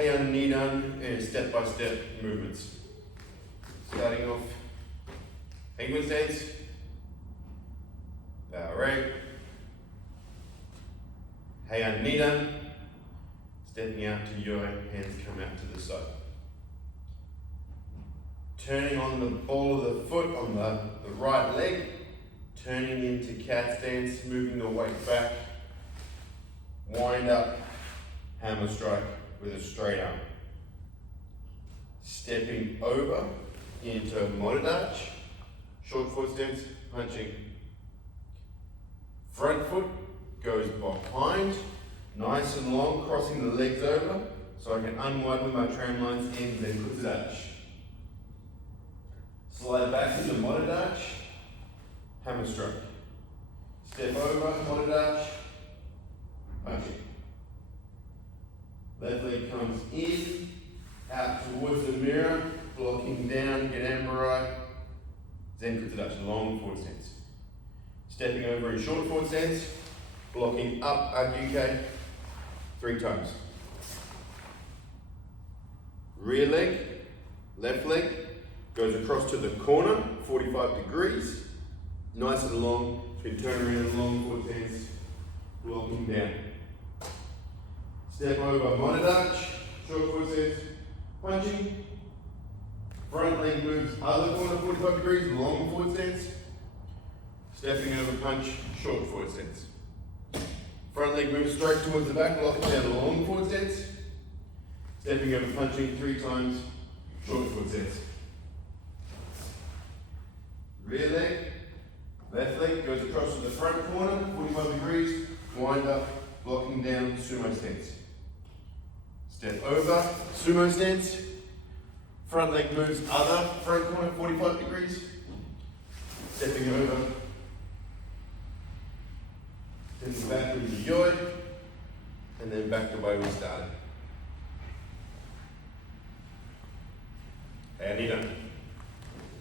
Heian Nidan and step-by-step movements. Starting off, penguin stance, bow right, Heian Nidan, stepping out to yo, hands come out to the side. Turning on the ball of the foot on the right leg, turning into cat stance, moving the weight back, wind up, hammer strike with a straight arm. Stepping over into modern arch, short foot stance, punching. Front foot goes behind, nice and long, crossing the legs over, so I can unwind with my tram lines in, then put it arch. Slide back into modern arch, hammer strike. Step over, modern arch, punching. Left leg comes in, out towards the mirror, blocking down, get ambarai, then kutsudachi, long forward stance. Stepping over in short forward stance, blocking up UK 3 times. Rear leg, left leg, goes across to the corner, 45 degrees, nice and long, then turn around, long forward stance, blocking down. Step over, modern arch, short forward stance, punching. Front leg moves other corner, 45 degrees, long forward stance. Stepping over, punch, short forward stance. Front leg moves straight towards the back, locking down, long forward stance. Stepping over, punching 3 times, short forward stance. Rear leg, left leg goes across to the front corner, 45 degrees, wind up, blocking down, sumo stance. Step over, sumo stance. Front leg moves other front corner, 45 degrees. Stepping over. Then back with the yoi. And then back the way we started. Heian Nidan.